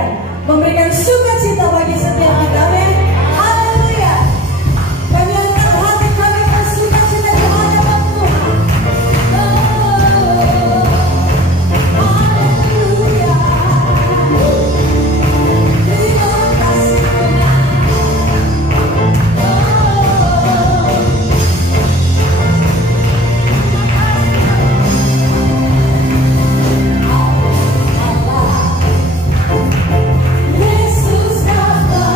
hadirat, memberikan sukacita bagi setiap kita. Amin. Haleluya. Kami angkat hati kami bersukacita di hadapan Tuhan. Haleluya. Terima kasih Tuhan. Yesus Bapa.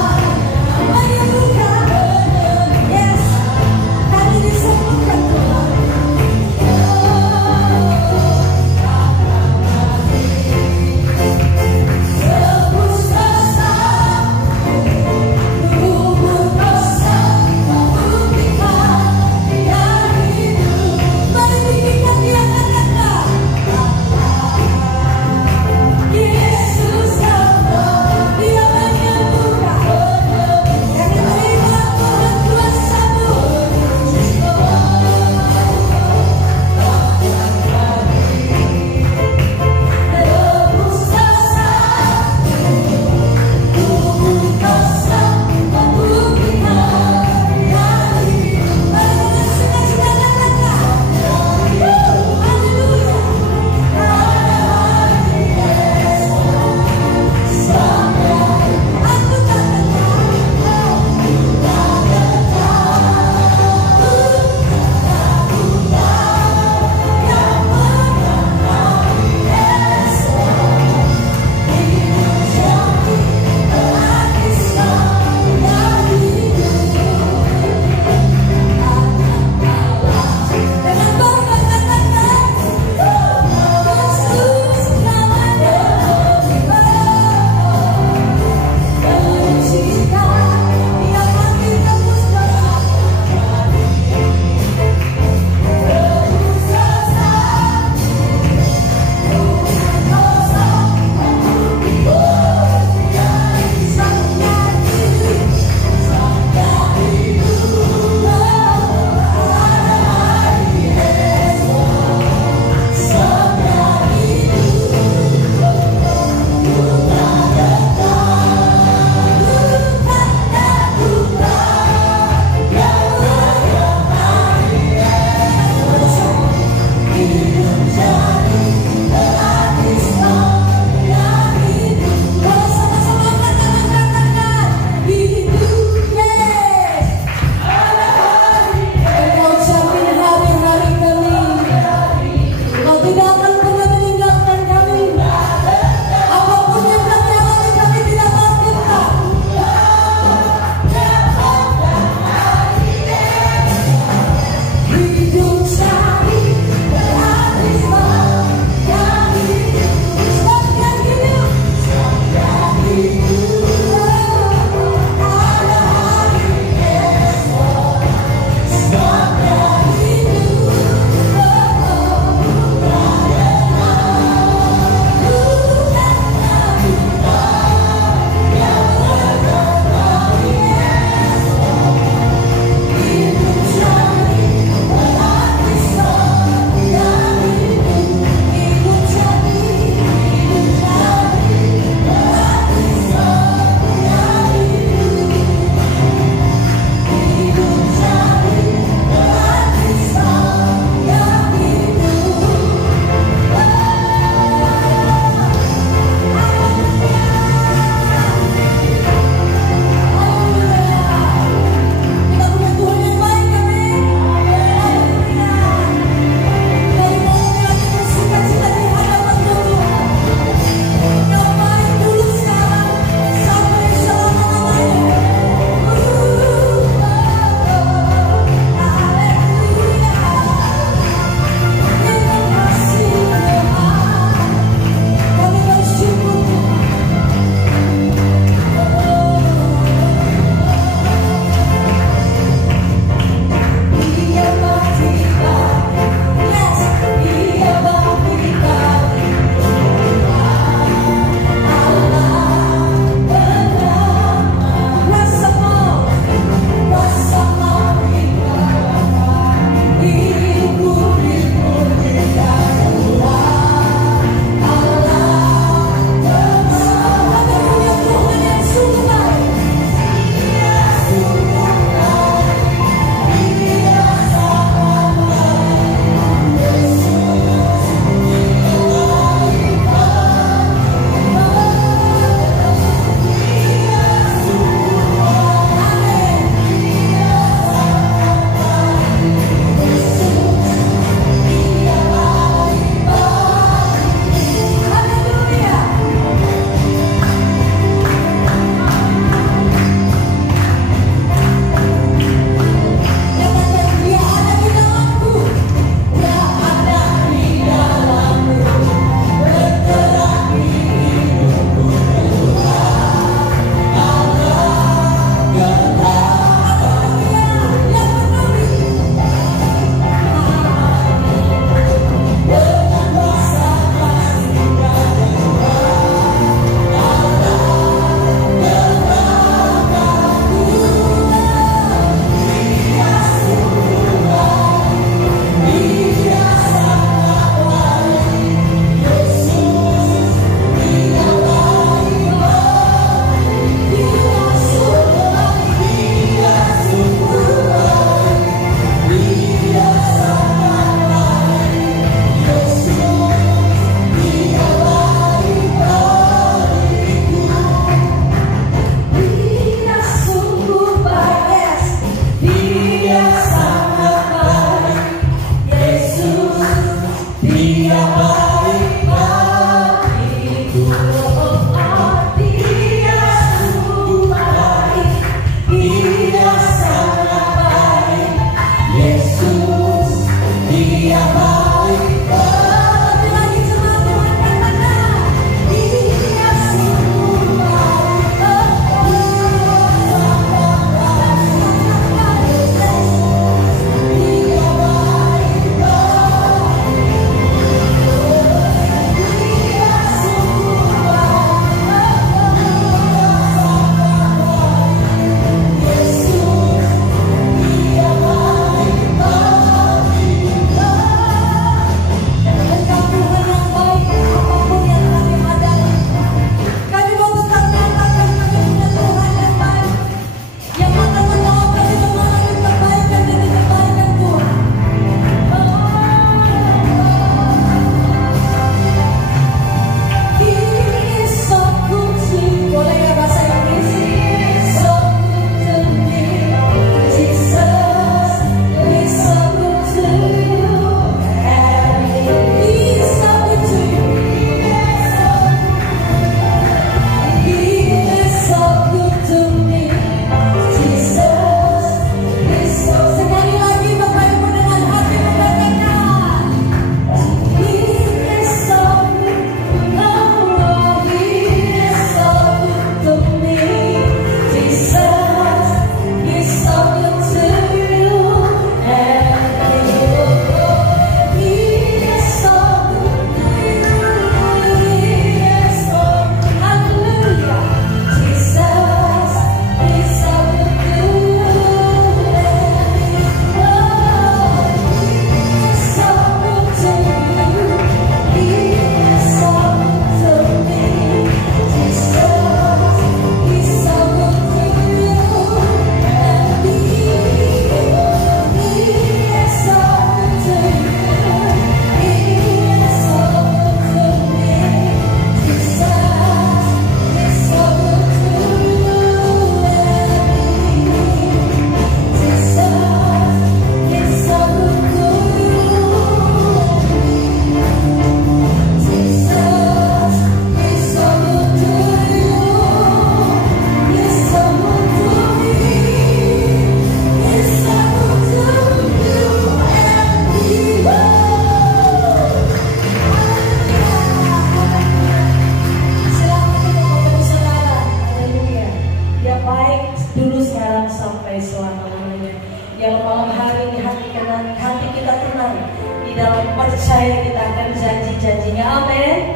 percaya kita akan janji-janjinya. Amin.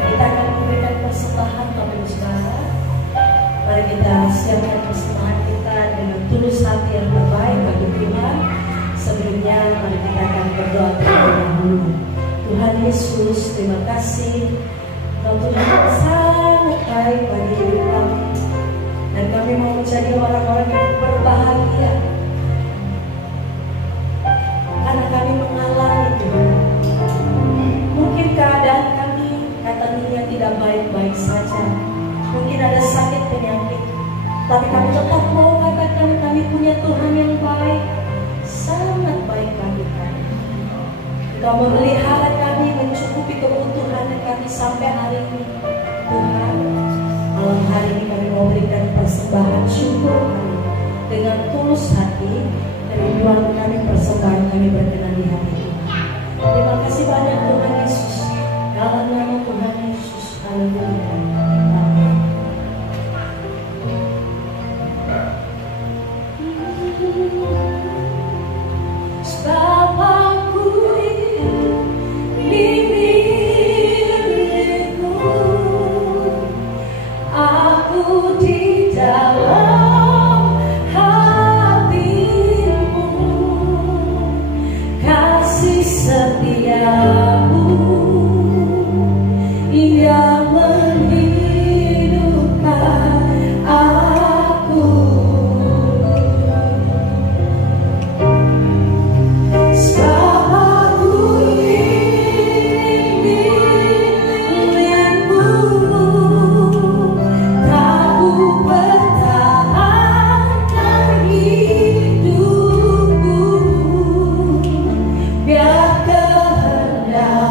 Kita akan memberikan persembahan Bapak Ibu Saudara. Mari kita siapkan persembahan kita dengan tulus hati yang terbaik bagi Tuhan. Sebelumnya mari kita akan berdoa terlebih dahulu. Tuhan Yesus, terima kasih. Engkau Tuhan yang sangat baik bagi hidup kami, dan kami mau menjadi orang-orang yang berbahagia karena kami mengalami Tuhan. Mungkin keadaan kami katanya tidak baik-baik saja, mungkin ada sakit penyakit, tapi kami tetap mau katakan kami punya Tuhan yang baik, sangat baik bagi kami. Engkau memelihara kami, mencukupi kebutuhan kami sampai hari ini. Tuhan, malam hari ini kami mau berikan persembahan syukur kami dengan tulus hati. Kerinduan kami, persembahan kami berkenan di hati Tuhan. Terima kasih banyak Tuhan Yesus. Dalam nama Tuhan Yesus, haleluya. Amin. Bapakku di milikmu, aku di dalam hatimu, kasih setiamu yang menghidupkan aku. Biar kehendak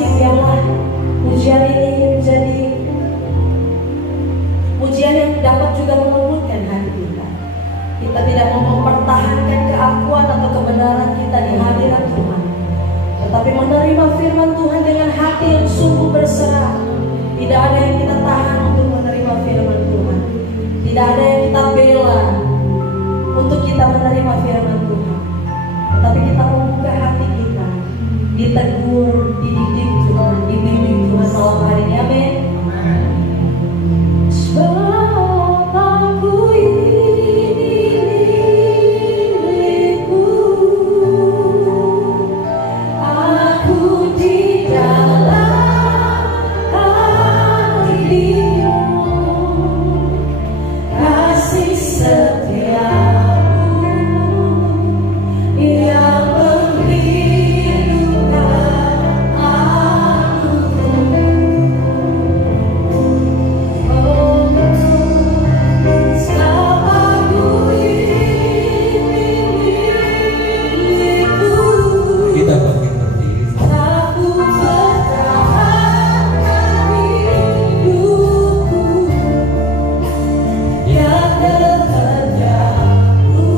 Tapi biarlah pujian ini menjadi pujian yang dapat juga melembutkan hati kita. Kita tidak mau mempertahankan keakuan atau kebenaran kita di hadirat Tuhan, tetapi menerima firman Tuhan dengan hati yang sungguh berserah. Tidak ada yang kita tahan untuk menerima firman Tuhan. Tidak ada yang kita bela untuk kita menerima firman Tuhan. Tetapi kita membuka hati kita, ditegur, dididik Tuhan, dibimbing Tuhan malam hari ini. Amin. Sebab aku ini milikmu, aku di dalam hatimu, kasih setiamu yang merindukan aku. Sebab aku ini milikmu, Kita bangkit berdiri. aku pertahankan hidupku yang kehendakmu,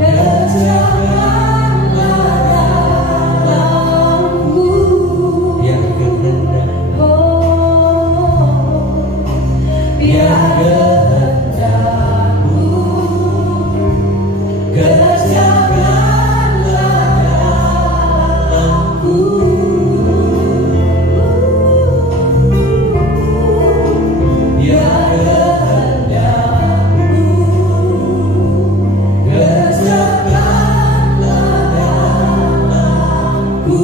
kerjakanlah dalamku. Yang kehendak, Biar kehendakmu kerjakanlah dalamku. Biar kehendakmu kerjakanlah dalamku.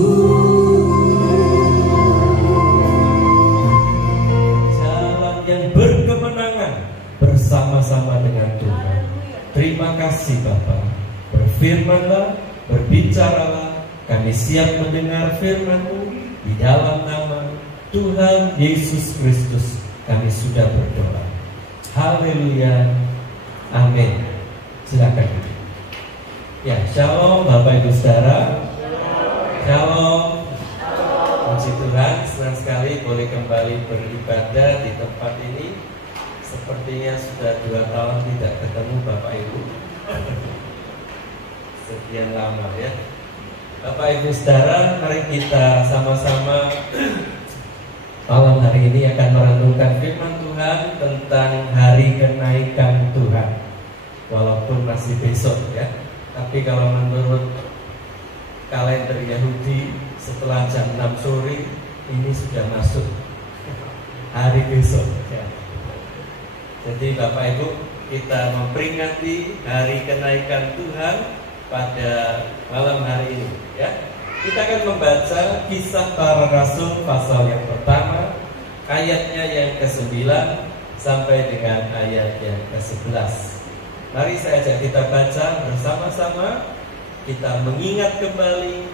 jalan yang berkemenangan bersama-sama dengan Tuhan. Terima kasih Bapa. Berfirmanlah, berbicaralah. Kami siap mendengar firman-Mu. Di dalam nama Tuhan Yesus Kristus kami sudah berdoa. Haleluya. Amin. Silakan. Ya, shalom Bapak Ibu Saudara. Shalom. Puji Tuhan, senang sekali boleh kembali beribadah di tempat ini. Sepertinya sudah 2 tahun tidak ketemu Bapak Ibu. Sekian lama ya. Bapak Ibu Saudara, mari kita sama-sama malam hari ini akan merenungkan firman Tuhan tentang hari kenaikan Tuhan. Walaupun masih besok ya, tapi kalau menurut kalender Yahudi setelah jam 6 sore ini sudah masuk hari besok ya. Jadi Bapak Ibu, kita memperingati hari kenaikan Tuhan pada malam hari ini ya. Kita akan membaca Kisah Para Rasul pasal yang pertama, ayatnya yang ke-9 sampai dengan ayat yang ke-11. Mari saya ajak kita baca bersama-sama. Kita mengingat kembali,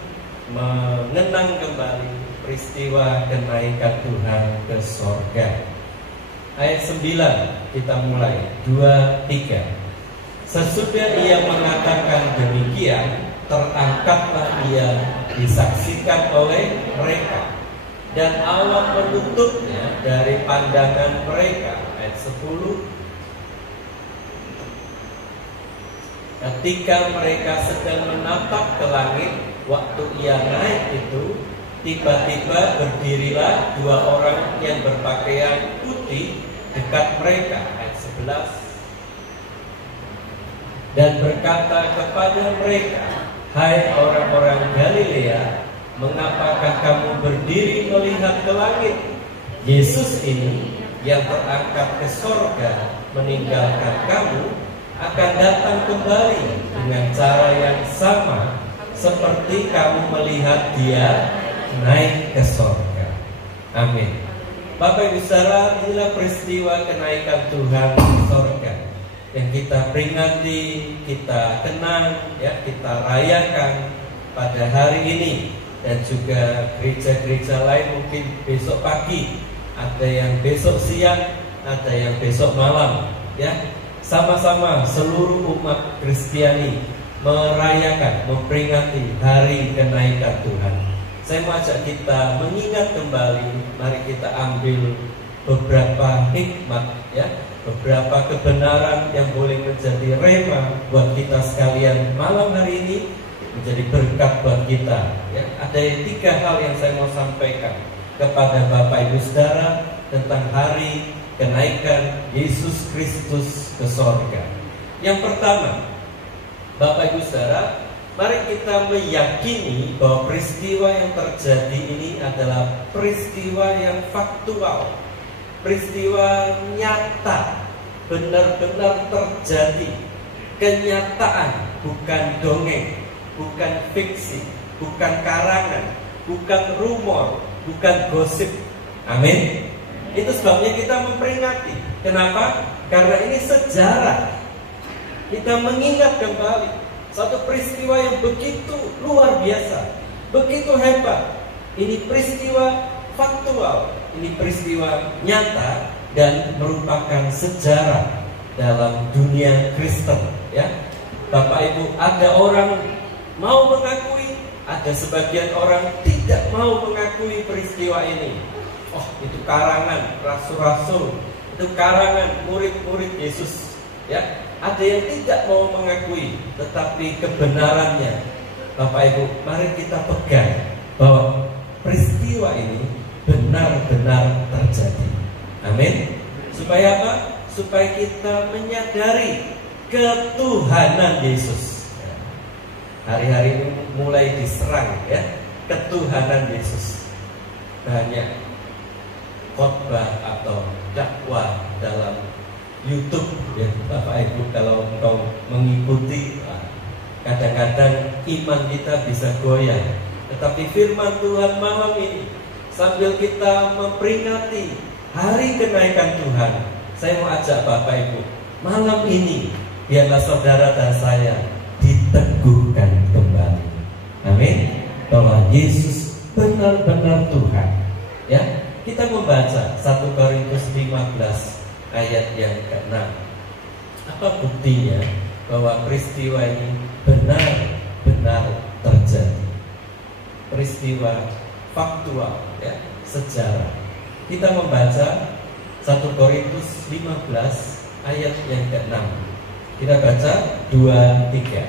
mengenang kembali peristiwa kenaikan Tuhan ke sorga. Ayat 9 kita mulai 2-3. Sesudah ia mengatakan demikian, terangkatlah ia disaksikan oleh mereka, dan Allah menutupnya dari pandangan mereka. Ayat 10. Ketika mereka sedang menatap ke langit, waktu ia naik itu, tiba-tiba berdirilah 2 orang yang berpakaian putih dekat mereka. Ayat 11. Dan berkata kepada mereka, hai orang-orang Galilea, mengapakah kamu berdiri melihat ke langit? Yesus ini yang terangkat ke sorga meninggalkan kamu akan datang kembali dengan cara yang sama seperti kamu melihat dia naik ke sorga. Amin. Bapak Ibu Saudara, inilah peristiwa kenaikan Tuhan ke sorga yang kita peringati, kita kenang, ya, kita rayakan pada hari ini. Dan juga gereja-gereja lain mungkin besok pagi, ada yang besok siang, ada yang besok malam, ya. Sama-sama seluruh umat Kristiani merayakan, memperingati hari kenaikan Tuhan. saya mau ajak kita mengingat kembali. Mari kita ambil beberapa hikmat, ya, beberapa kebenaran yang boleh menjadi rema buat kita sekalian malam hari ini, menjadi berkat buat kita, ya. Ada 3 hal yang saya mau sampaikan kepada Bapak Ibu Saudara tentang hari kenaikan Yesus Kristus ke sorga. Yang pertama, Bapak Ibu Saudara, mari kita meyakini bahwa peristiwa yang terjadi ini adalah peristiwa yang faktual, peristiwa nyata, benar-benar terjadi, kenyataan, bukan dongeng, bukan fiksi, bukan karangan, bukan rumor, bukan gosip. Amin. Itu sebabnya kita memperingati. Kenapa? Karena ini sejarah. Kita mengingat kembali satu peristiwa yang begitu luar biasa, begitu hebat. Ini peristiwa faktual, ini peristiwa nyata dan merupakan sejarah dalam dunia Kristen, ya. Bapak Ibu, ada orang mau mengakui, ada sebagian orang tidak mau mengakui peristiwa ini. Oh, itu karangan rasul-rasul, itu karangan murid-murid Yesus, ya. Ada yang tidak mau mengakui, tetapi kebenarannya, Bapak Ibu, mari kita pegang bahwa peristiwa ini benar-benar terjadi. Amin. Supaya apa? Supaya kita menyadari ketuhanan Yesus. Hari-hari ini mulai diserang, ya, ketuhanan Yesus. Banyak khotbah atau dakwah dalam YouTube, ya Bapak Ibu, kalau engkau mengikuti, kadang-kadang iman kita bisa goyah. Tetapi firman Tuhan malam ini, sambil kita memperingati hari kenaikan Tuhan, saya mau ajak Bapak Ibu, malam ini biarlah saudara dan saya diteguhkan kembali. Amin. Bahwa Yesus benar-benar Tuhan, ya. Kita membaca 1 Korintus 15 ayat yang ke-6. Apa buktinya bahwa peristiwa ini benar-benar terjadi? Peristiwa faktual, ya, sejarah. Kita membaca 1 Korintus 15 ayat yang ke-6. Kita baca 2-3.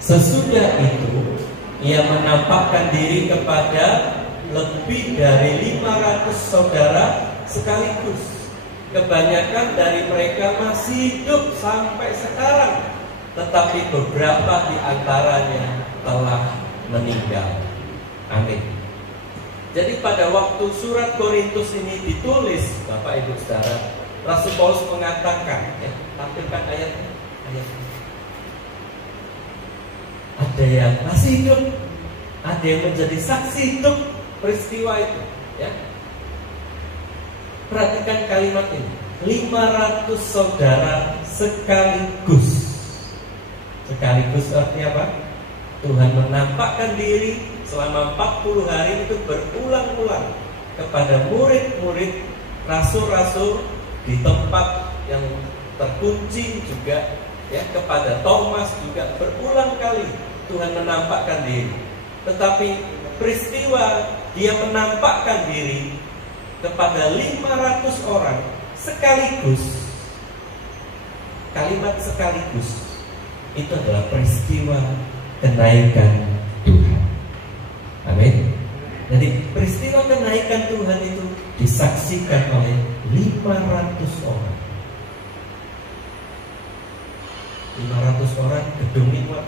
Sesudah itu ia menampakkan diri kepada lebih dari 500 saudara sekaligus. Kebanyakan dari mereka masih hidup sampai sekarang, tetapi beberapa di antaranya telah meninggal. Amin. Jadi pada waktu surat Korintus ini ditulis, Bapak Ibu Saudara, Rasul Paulus mengatakan, ya, tampilkan ayatnya. Ada yang masih hidup, ada yang menjadi saksi hidup peristiwa itu, ya. Perhatikan kalimat ini, 500 saudara sekaligus. Sekaligus artinya apa? Tuhan menampakkan diri selama 40 hari itu berulang-ulang kepada murid-murid, rasul-rasul di tempat yang terkunci juga, ya, kepada Thomas juga berulang kali Tuhan menampakkan diri. Tetapi peristiwa dia menampakkan diri kepada 500 orang sekaligus. Kalimat sekaligus itu adalah peristiwa kenaikan Tuhan. Amin. Jadi peristiwa kenaikan Tuhan itu disaksikan oleh 500 orang. 500 orang gedung ini muat.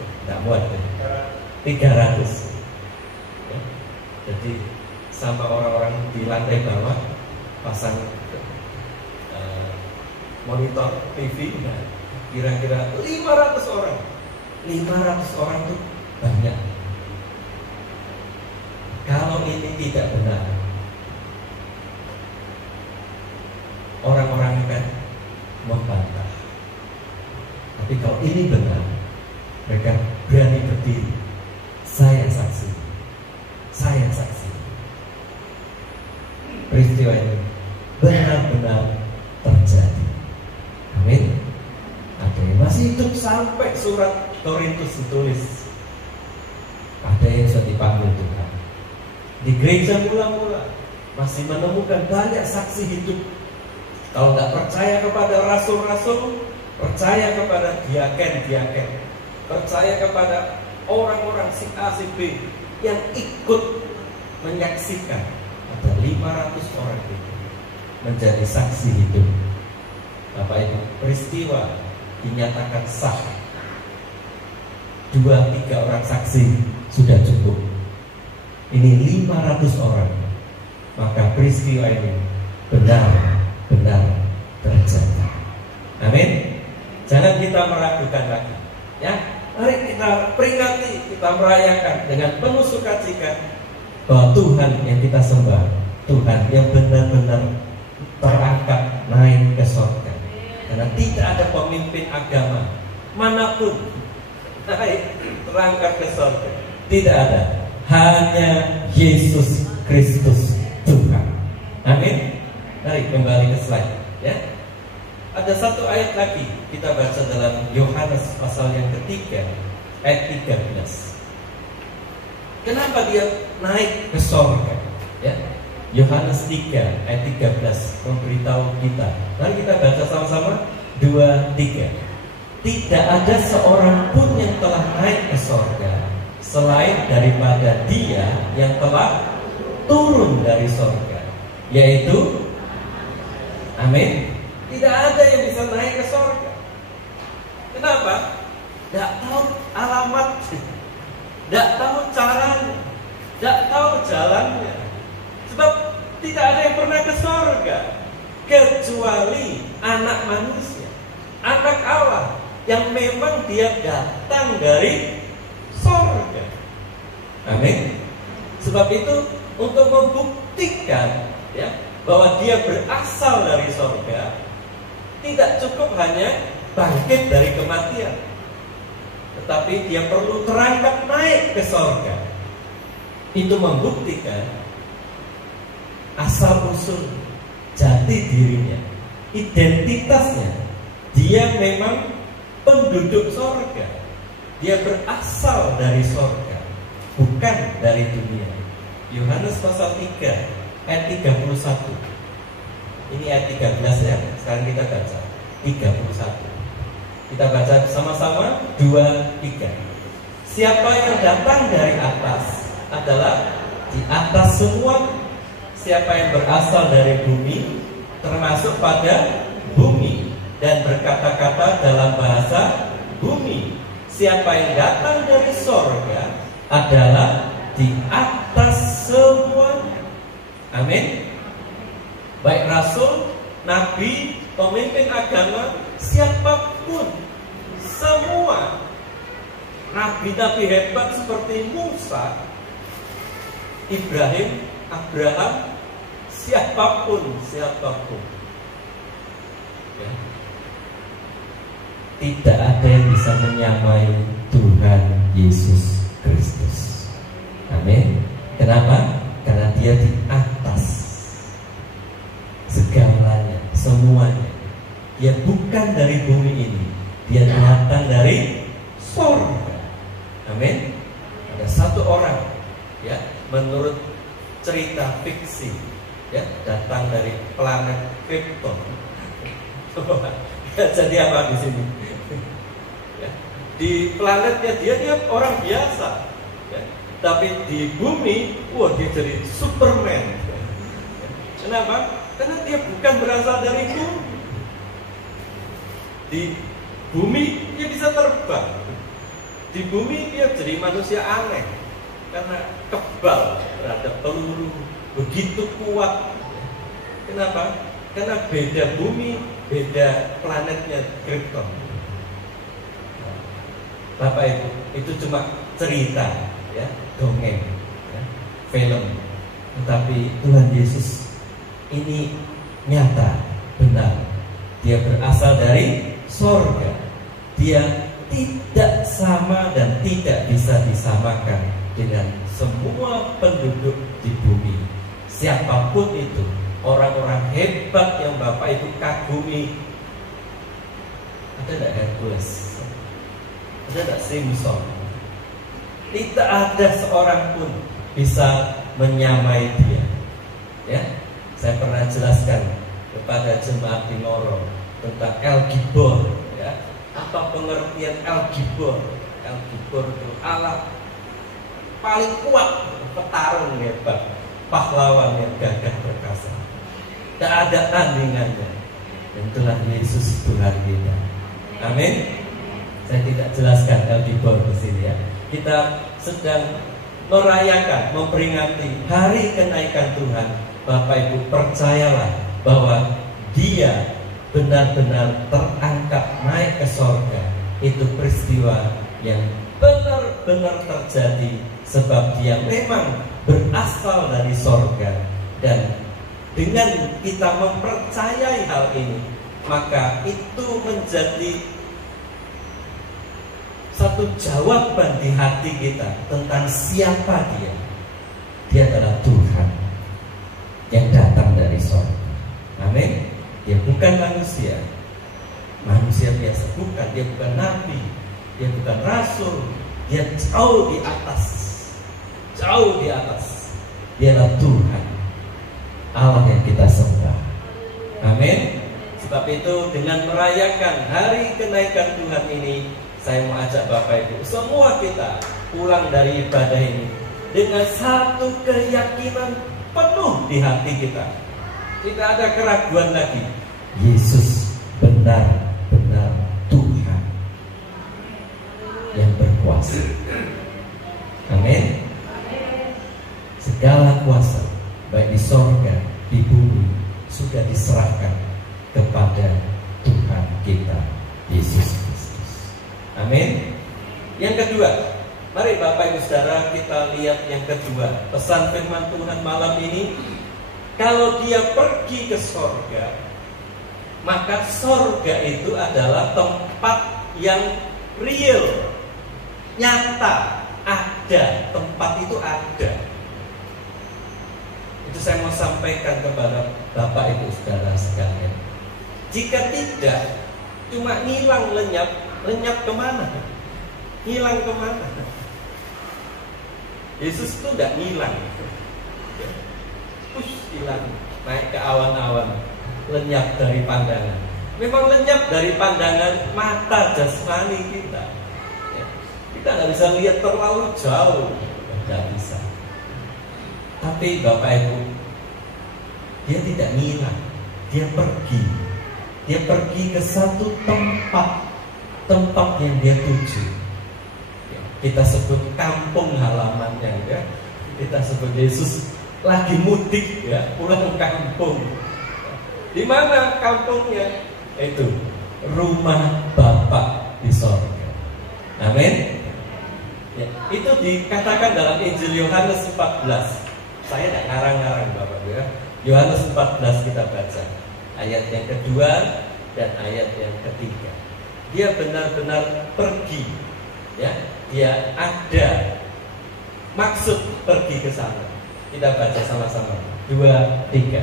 Tidak muat, ya? 300. Jadi sama orang-orang di lantai bawah pasang monitor TV, nah, kira-kira 500 orang. 500 orang itu banyak. Kalau ini tidak benar, orang-orang akan membantah. Tapi kalau ini benar, mereka berani berdiri. Saya saksi. Saya saksi. Peristiwa ini benar-benar terjadi. Amin. Ada yang masih hidup sampai surat Korintus ditulis. dipanggil Tuhan. Di gereja mula-mula masih menemukan banyak saksi hidup. Kalau nggak percaya kepada rasul-rasul, percaya kepada diaken-diaken, percaya kepada orang-orang si A, si B yang ikut menyaksikan. Ada 500 orang itu menjadi saksi hidup. Bapak Ibu, peristiwa dinyatakan sah. 2-3 orang saksi sudah cukup. Ini 500 orang. Maka peristiwa ini benar-benar terjadi. Amin. Jangan kita meragukan lagi. Ya, mari kita peringati, kita merayakan dengan penuh sukacita bahwa Tuhan yang kita sembah, Tuhan yang benar-benar terangkat naik ke surga. Karena tidak ada pemimpin agama manapun naik terangkat ke surga. Tidak ada. Hanya Yesus Kristus Tuhan. Amin. Mari kembali ke slide. Ya. Ada satu ayat lagi kita baca dalam Yohanes pasal yang ketiga ayat 13. Kenapa dia naik ke surga? Ya. Yohanes 3 ayat 13 memberitahu kita. Mari kita baca sama-sama 2-3. Tidak ada seorang pun yang telah naik ke surga selain daripada Dia yang telah turun dari surga, yaitu amin. Tidak ada yang bisa naik ke surga. Kenapa? Tidak tahu alamat, tidak tahu caranya, tidak tahu jalannya. Sebab tidak ada yang pernah ke surga kecuali anak manusia, anak Allah yang memang dia datang dari surga. Amin. Sebab itu untuk membuktikan ya bahwa dia berasal dari surga, tidak cukup hanya bangkit dari kematian, tetapi dia perlu terangkat naik ke surga. Itu membuktikan asal usul jati dirinya, identitasnya. Dia memang penduduk surga. Dia berasal dari surga, bukan dari dunia. Yohanes pasal 3 ayat 31. Ini ayat 13 ya. Sekarang kita baca 31. Kita baca sama-sama 2-3. Siapa yang datang dari atas adalah di atas semua. Siapa yang berasal dari bumi termasuk pada bumi dan berkata-kata dalam bahasa bumi. Siapa yang datang dari surga adalah di atas semuanya. Amin. Baik rasul, nabi, pemimpin agama, siapapun, semua nabi-nabi hebat seperti Musa, Ibrahim, Abraham, siapapun ya. Tidak ada yang bisa menyamai Tuhan Yesus Kristus. Amin. Kenapa? Karena dia di atas segalanya, semuanya. Dia bukan dari bumi ini, dia datang dari surga. Amin. Ada satu orang ya, menurut cerita fiksi ya, datang dari planet Krypton. Jadi apa di sini? Ya, di planetnya dia orang biasa ya. Tapi di bumi, wah dia jadi Superman. Kenapa? Karena dia bukan berasal dari bumi. Di bumi dia bisa terbang. Di bumi dia jadi manusia aneh karena kebal terhadap peluru, begitu kuat. Kenapa? Karena beda bumi, beda planetnya Krypton. Bapak Ibu, itu cuma cerita ya, dongeng ya, film. Tetapi Tuhan Yesus ini nyata, benar. Dia berasal dari surga. Dia tidak sama dan tidak bisa disamakan dengan semua penduduk di bumi. Siapapun itu, orang-orang hebat yang Bapak Ibu kagumi. Ada tidak Hercules? Ada tidak Simpson? Tidak ada seorang pun bisa menyamai dia. Ya, saya pernah jelaskan kepada jemaat di Ngoro tentang El Gibor. Ya, apa pengertian El Gibor? El Gibor itu Allah paling kuat, petarung hebat, pahlawan yang gagah perkasa. Tidak ada tandingannya. Dan itulah Yesus Tuhan kita. Amin. Saya tidak jelaskan El Gibor di sini ya. Kita sedang merayakan, memperingati hari kenaikan Tuhan. Bapak Ibu percayalah bahwa Dia benar-benar terangkat naik ke sorga. Itu peristiwa yang benar-benar terjadi, sebab Dia memang berasal dari sorga. Dan dengan kita mempercayai hal ini, maka itu menjadi satu jawaban di hati kita tentang siapa Dia. Dia adalah Tuhan yang datang dari sorga. Amin. Dia bukan manusia biasa, bukan. Dia bukan nabi, dia bukan rasul. Dia jauh di atas. Dia adalah Tuhan, Allah yang kita sembah. Amin. Sebab itu dengan merayakan hari kenaikan Tuhan ini, saya mau ajak Bapak Ibu semua kita pulang dari ibadah ini dengan satu keyakinan penuh di hati kita. Tidak ada keraguan lagi. Yesus benar-benar Tuhan yang berkuasa. Amin. Segala kuasa baik di sorga, di bumi, sudah diserahkan kepada Tuhan kita Yesus Kristus. Amin. Yang kedua, mari Bapak Ibu Saudara kita lihat yang kedua, pesan firman Tuhan malam ini. Kalau Dia pergi ke sorga, maka sorga itu adalah tempat yang real, nyata, ada. Tempat itu ada. Itu saya mau sampaikan kepada Bapak Ibu Saudara sekalian. Jika tidak, cuma hilang lenyap kemana? Hilang kemana? Yesus itu tidak hilang. Hilang, naik ke awan-awan, lenyap dari pandangan. Memang lenyap dari pandangan mata jasmani kita. Kita nggak bisa lihat terlalu jauh, nggak bisa. Tapi Bapak Ibu, Dia tidak hilang, Dia pergi. Dia pergi ke satu tempat yang Dia tuju. Kita sebut kampung halamannya, ya. Kita sebut Yesus lagi mudik, ya, pulang kampung. Di mana kampungnya? Itu rumah Bapa di sorga. Amin. Ya, itu dikatakan dalam Injil Yohanes 14. Saya tidak ngarang-ngarang Bapak, ya. Yohanes 14 kita baca ayat yang kedua dan ayat yang ketiga. Dia benar-benar pergi, ya. Dia ada maksud pergi ke sana. Kita baca sama-sama. 2, 3.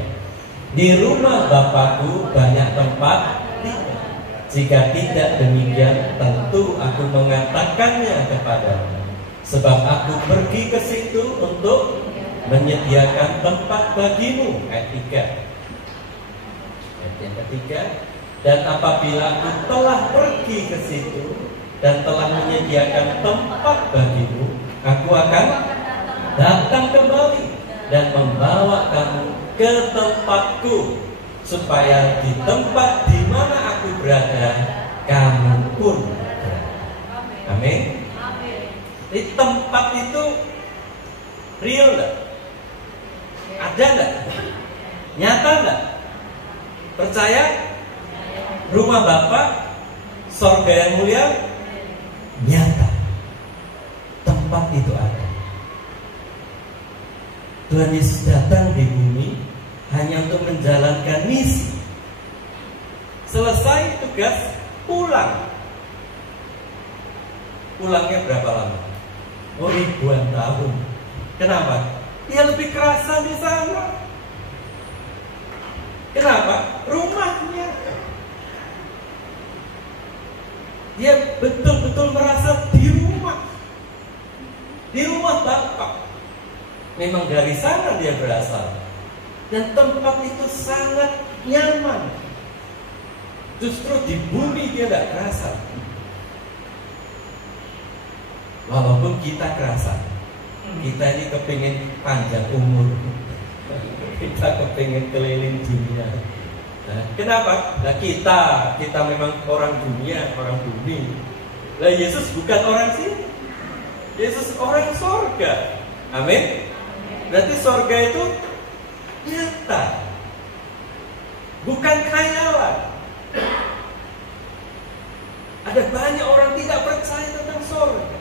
Di rumah Bapakku banyak tempat tinggal. Jika tidak demikian, tentu aku mengatakannya kepadamu. Sebab aku pergi ke situ untuk menyediakan tempat bagimu. Ayat 3. Ayat yang ketiga. Dan apabila aku telah pergi ke situ dan telah menyediakan tempat bagimu, aku akan datang kembali dan membawa kamu ke tempatku, supaya di tempat di mana aku berada, kamu pun berada. Amin. Di tempat itu real enggak? Ada enggak? Nyata enggak? Percaya? Rumah Bapa, sorga yang mulia, nyata. Tempat itu ada. Tuhan Yesus datang di bumi hanya untuk menjalankan misi. Selesai tugas, pulang. Pulangnya berapa lama? Oh, ribuan tahun. Kenapa? Dia lebih kerasa di sana. Kenapa? Rumahnya. Dia betul-betul merasa di rumah. di rumah Bapa. Memang dari sana dia berasal. Dan tempat itu sangat nyaman. Justru di bumi dia gak kerasa. Walaupun kita kerasa. Kita ini kepingin panjang umur. Kita kepingin keliling dunia. Nah, kenapa? Nah, kita memang orang dunia, orang bumi. Nah, Yesus bukan orang sini. Yesus orang sorga. Amin. Berarti sorga itu nyata, bukan khayalan. Ada banyak orang tidak percaya tentang sorga.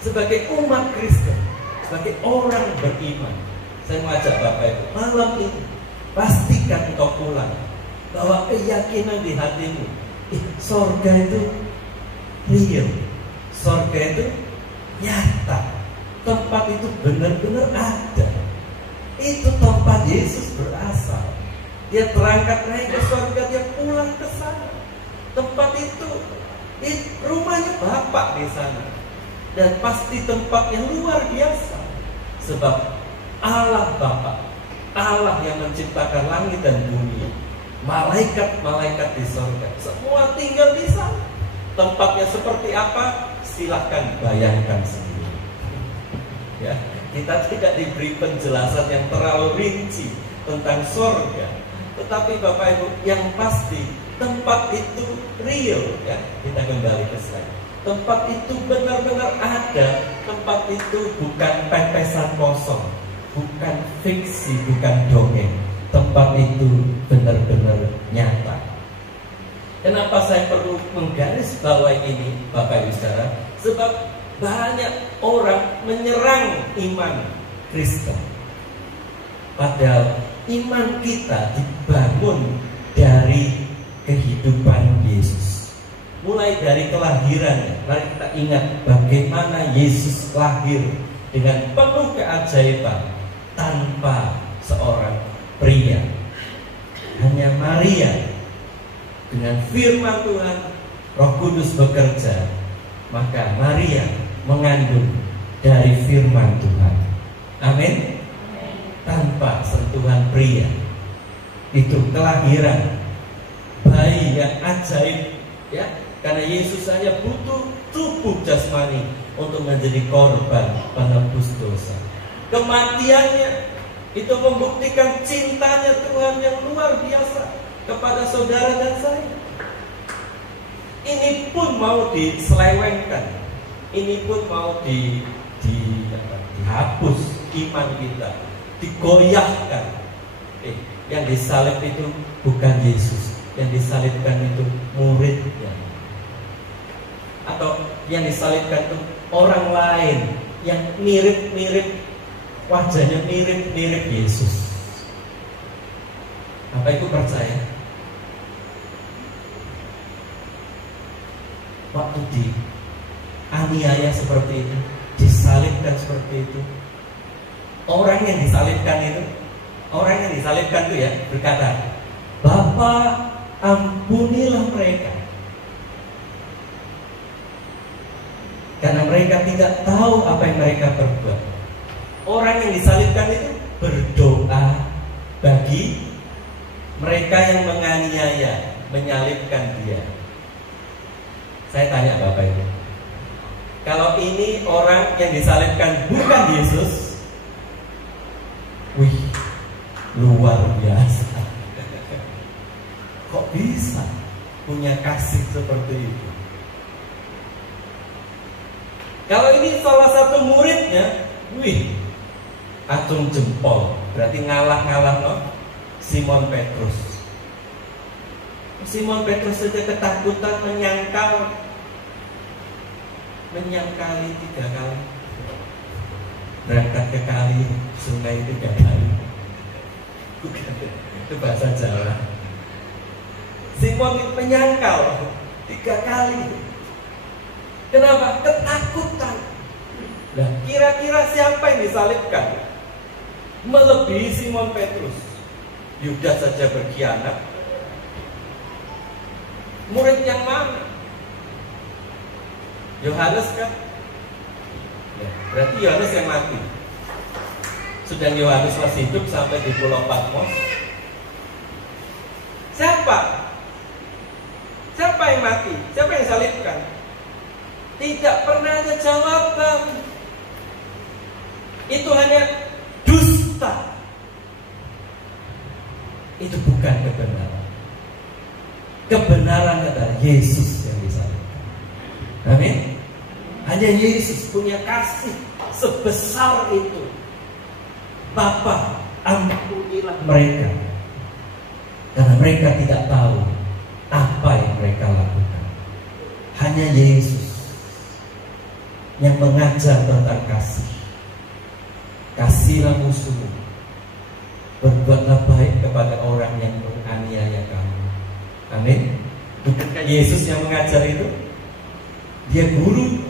Sebagai umat Kristen, sebagai orang beriman, saya mengajak Bapak Ibu, malam ini pastikan engkau pulang bahwa keyakinan di hatimu, sorga itu real, sorga itu nyata. Tempat itu benar-benar ada. Itu tempat Yesus berasal. Dia terangkat naik ke surga, dia pulang ke sana. Tempat itu rumahnya Bapak di sana. Dan pasti tempat yang luar biasa. Sebab Allah Bapa, Allah yang menciptakan langit dan bumi, malaikat-malaikat di surga, semua tinggal di sana. Tempatnya seperti apa? Silahkan bayangkan sendiri. Ya, kita tidak diberi penjelasan yang terlalu rinci tentang surga. Tetapi Bapak Ibu, yang pasti tempat itu real, ya. Kita kembali ke slide. Tempat itu benar-benar ada. Tempat itu bukan pepesan kosong, bukan fiksi, bukan dongeng. Tempat itu benar-benar nyata. Kenapa saya perlu menggarisbawahi ini, Bapak Ibu Saudara? Sebab banyak orang menyerang iman Kristen. Padahal iman kita dibangun dari kehidupan Yesus. Mulai dari kelahirannya. Mari kita ingat bagaimana Yesus lahir dengan penuh keajaiban tanpa seorang pria. Hanya Maria. Dengan firman Tuhan, Roh Kudus bekerja, maka Maria mengandung dari firman Tuhan. Amin. Tanpa sentuhan pria. Itu kelahiran bayi yang ajaib, ya. Karena Yesus hanya butuh tubuh jasmani untuk menjadi korban penebus dosa. Kematiannya itu membuktikan cintanya Tuhan yang luar biasa kepada saudara dan saya. Ini pun mau diselewengkan, ini pun mau dihapus iman kita, digoyahkan. Yang disalib itu bukan Yesus, yang disalibkan itu muridnya, atau yang disalibkan itu orang lain yang mirip-mirip, wajahnya mirip-mirip Yesus. Bapak Ibu percaya? Waktu dianiaya seperti itu, disalibkan seperti itu, orang yang disalibkan itu ya berkata, Bapa, ampunilah mereka, karena mereka tidak tahu apa yang mereka perbuat. Orang yang disalibkan itu berdoa bagi mereka yang menganiaya, menyalibkan dia. Saya tanya Bapak Ibu, kalau ini orang yang disalibkan bukan Yesus, wih, luar biasa. Kok bisa punya kasih seperti itu? Kalau ini salah satu muridnya, wih, acung jempol, berarti ngalah-ngalah no? Simon Petrus. Simon Petrus saja ketakutan menyangkali 3 kali. Berangkat ke kali sungai 3 kali. Bukan, itu bahasa Jawa. Simon menyangkal 3 kali. Kenapa? Ketakutan. Nah, kira-kira siapa yang disalibkan? Melebihi Simon Petrus. Yudas saja berkhianat. Murid yang mana? Yohanes kan? Ya, berarti Yohanes yang mati. Sedang Yohanes masih hidup sampai di Pulau Patmos. Siapa? Siapa yang mati? Siapa yang salibkan? Tidak pernah ada jawaban. Itu hanya dusta. Itu bukan kebenaran. Kebenaran adalah Yesus yang disalibkan. Amin. Hanya Yesus punya kasih sebesar itu. Bapa, ampunilah mereka, karena mereka tidak tahu apa yang mereka lakukan. Hanya Yesus yang mengajar tentang kasih. Kasihlah musuhmu, berbuatlah baik kepada orang yang menganiaya kamu. Amin. Bukankah Yesus yang mengajar itu? Dia guru,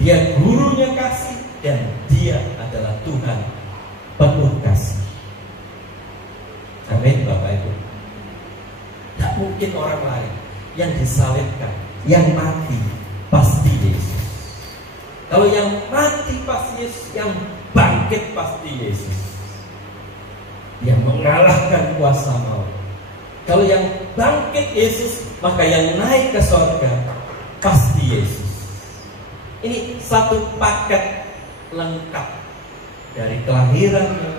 dia gurunya kasih, dan dia adalah Tuhan penuh kasih. Amin, Bapak Ibu. Tak mungkin orang lain yang disalibkan, yang mati pasti Yesus. Kalau yang mati pasti Yesus, yang bangkit pasti Yesus, yang mengalahkan kuasa maut. Kalau yang bangkit Yesus, maka yang naik ke surga pasti Yesus. Ini satu paket lengkap dari kelahirannya,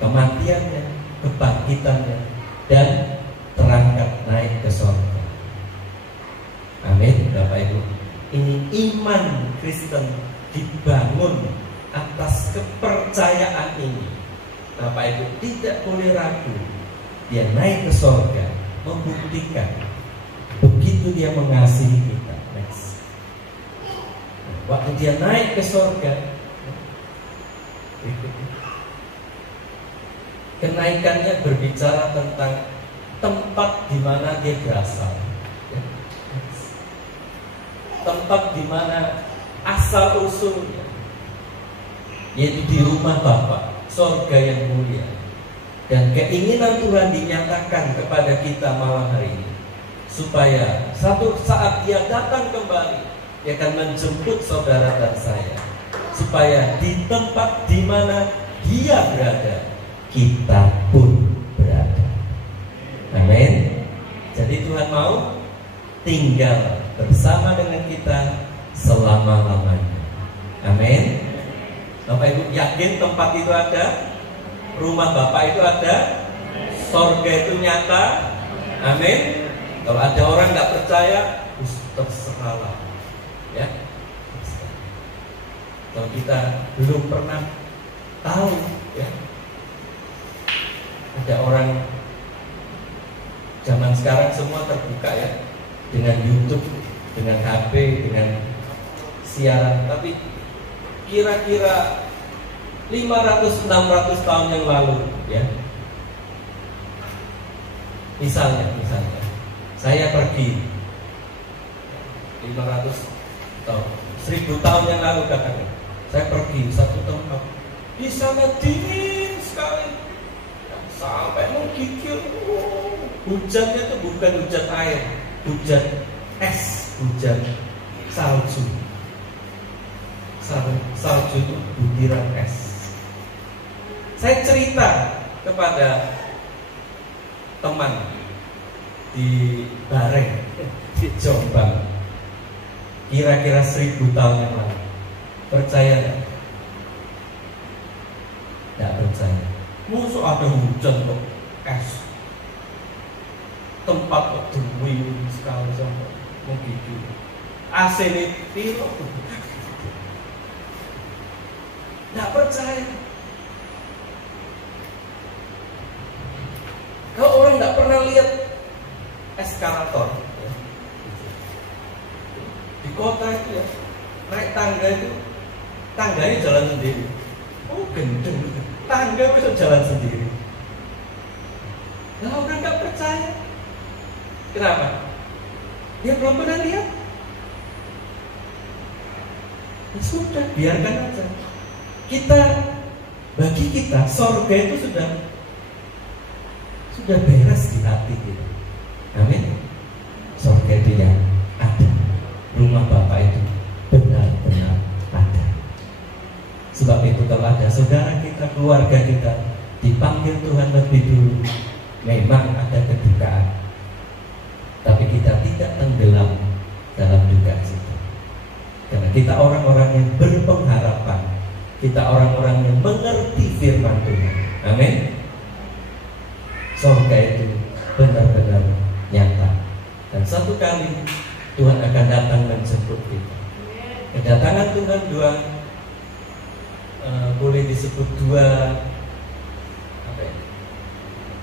kematiannya, kebangkitannya, dan terangkat naik ke surga. Amin, Bapak Ibu. Ini iman Kristen dibangun atas kepercayaan ini. Bapak Ibu tidak boleh ragu. Dia naik ke surga, membuktikan begitu dia mengasihi kita. Next. Waktu dia naik ke surga, kenaikannya berbicara tentang tempat di mana dia berasal, tempat di mana asal usulnya, yaitu di rumah Bapa, surga yang mulia. Dan keinginan Tuhan dinyatakan kepada kita malam hari ini, supaya satu saat dia datang kembali, dia akan menjemput saudara dan saya, supaya di tempat di mana dia berada, kita pun berada. Amin. Jadi Tuhan mau tinggal bersama dengan kita selama-lamanya. Amin. Bapak Ibu yakin tempat itu ada? Rumah Bapak itu ada? Surga itu nyata? Amin. Kalau ada orang nggak percaya, terserahlah, ya. Kalau kita belum pernah tahu, ya, ada orang zaman sekarang semua terbuka, ya, dengan YouTube, dengan HP, dengan siaran. Tapi kira-kira 500-600 tahun yang lalu, ya, misalnya saya pergi 500 tahun, 1000 tahun yang lalu katakan, saya pergi satu tempat, di sana dingin sekali, sampai menggigil. Hujannya itu bukan hujan air, hujan es, hujan salju. Salju itu butiran es. Saya cerita kepada teman di Bareng, di Jombang, kira-kira 1000 tahun yang lalu. Percaya nggak? Nggak percaya. Musuh ada hujan kok es, tempat kok dingin sekali sampai menggigil. AC ini piro? Nggak percaya. Kalau orang nggak pernah lihat eskalator, ya, di kota itu, ya, naik tangga itu, tangganya jalan sendiri. Oh, gendeng, tangga bisa jalan sendiri. Nah, orang nggak percaya. Kenapa? Dia belum pernah lihat. Ya sudah, biarkan aja. Bagi kita, surga itu sudah beres di hati kita. Amin. Surga itu yang ada, rumah Bapa itu benar-benar ada. itu kalau ada saudara kita, keluarga kita dipanggil Tuhan lebih dulu, memang ada kedukaan, tapi kita tidak tenggelam dalam duka cita, karena kita orang-orang yang berpengharapan, kita orang-orang yang mengerti firman Tuhan. Amin. Surga itu benar-benar nyata, dan satu kali Tuhan akan datang menjemput kita. Kedatangan Tuhan boleh disebut dua.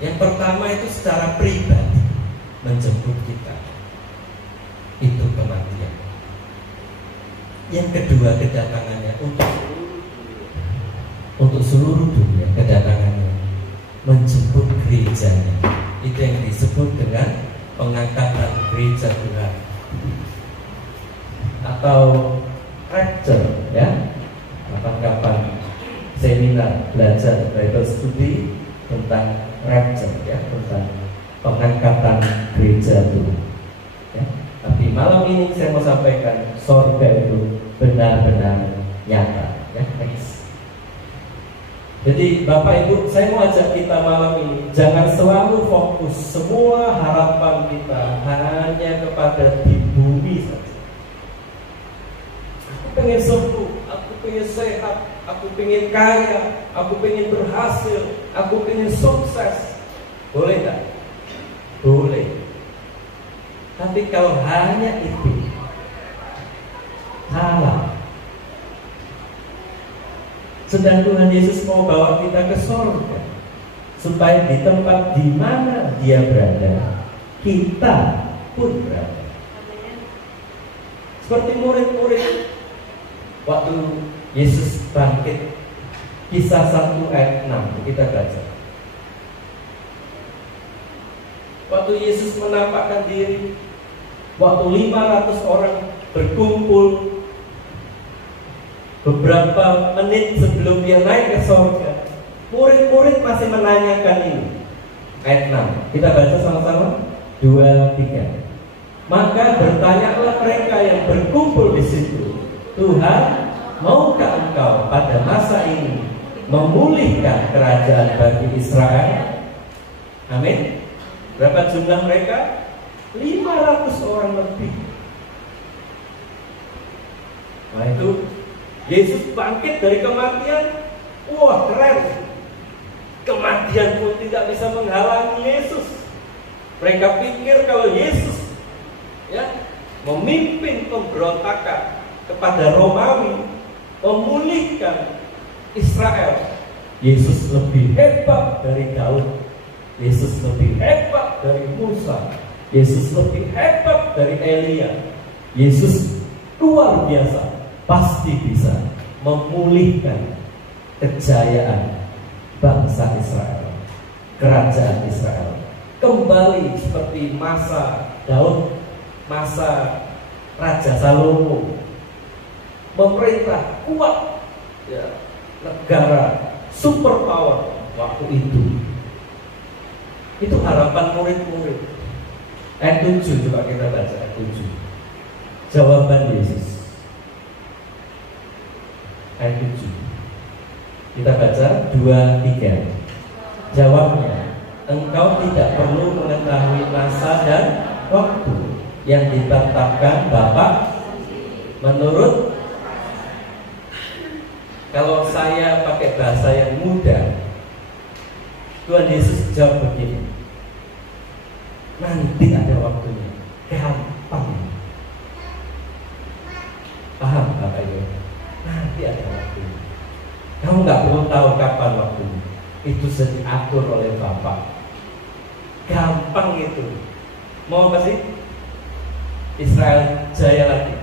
Yang pertama itu secara pribadi menjemput kita, itu kematian. Yang kedua kedatangannya untuk seluruh dunia, kedatangannya menjemput gerejanya. Itu yang disebut dengan pengangkatan gereja Tuhan atau rapture, ya. Kapan-kapan seminar belajar Bible study tentang rapture, ya, tentang pengangkatan gereja Tuhan, ya. Tapi malam ini saya mau sampaikan surga itu benar-benar nyata, ya. Next. Jadi Bapak Ibu, saya mau ajak kita malam ini jangan selalu fokus semua harapan kita hanya kepada di bumi saja. Aku pengen sembuh, aku pengen sehat, aku pengen kaya, aku pengen berhasil, aku pengen sukses. Boleh tak? Boleh. Tapi kalau hanya itu, salah. Sedang Tuhan Yesus mau bawa kita ke surga, supaya di tempat di mana Dia berada, kita pun berada. Seperti murid-murid waktu Yesus bangkit, Kisah 1 ayat 6 kita baca. Waktu Yesus menampakkan diri, waktu 500 orang berkumpul, beberapa menit sebelum Dia naik ke surga, murid-murid masih menanyakan ini. Ayat 6, kita baca sama-sama. 2, 3. Maka bertanyalah mereka yang berkumpul di situ, Tuhan, maukah Engkau pada masa ini memulihkan kerajaan bagi Israel? Amin. Berapa jumlah mereka? 500 orang lebih. Nah itu Yesus bangkit dari kematian. Wah, keren. Kematian pun tidak bisa menghalangi Yesus. Mereka pikir kalau Yesus, ya, memimpin pemberontakan kepada Romawi, memulihkan Israel, Yesus lebih hebat dari Daud, Yesus lebih hebat dari Musa, Yesus lebih hebat dari Elia. Yesus luar biasa, pasti bisa memulihkan kejayaan bangsa Israel, kerajaan Israel kembali seperti masa Daud, masa Raja Salomo, memerintah kuat, ya, negara super power waktu itu. Itu harapan murid-murid. Ayat 7 coba kita baca ayat 7. Jawaban Yesus. Ayat 7. Kita baca 2, 3. Jawabnya, engkau tidak perlu mengetahui masa dan waktu yang ditetapkan Bapa menurut. Kalau saya pakai bahasa yang mudah, Tuhan Yesus jawab begini, nanti ada waktunya, gampang. Paham Bapak Ibu? Nanti ada waktunya. Kamu nggak perlu tahu kapan waktunya, itu sudah diatur oleh Bapa. Gampang itu. Mau apa sih? Israel jaya lagi,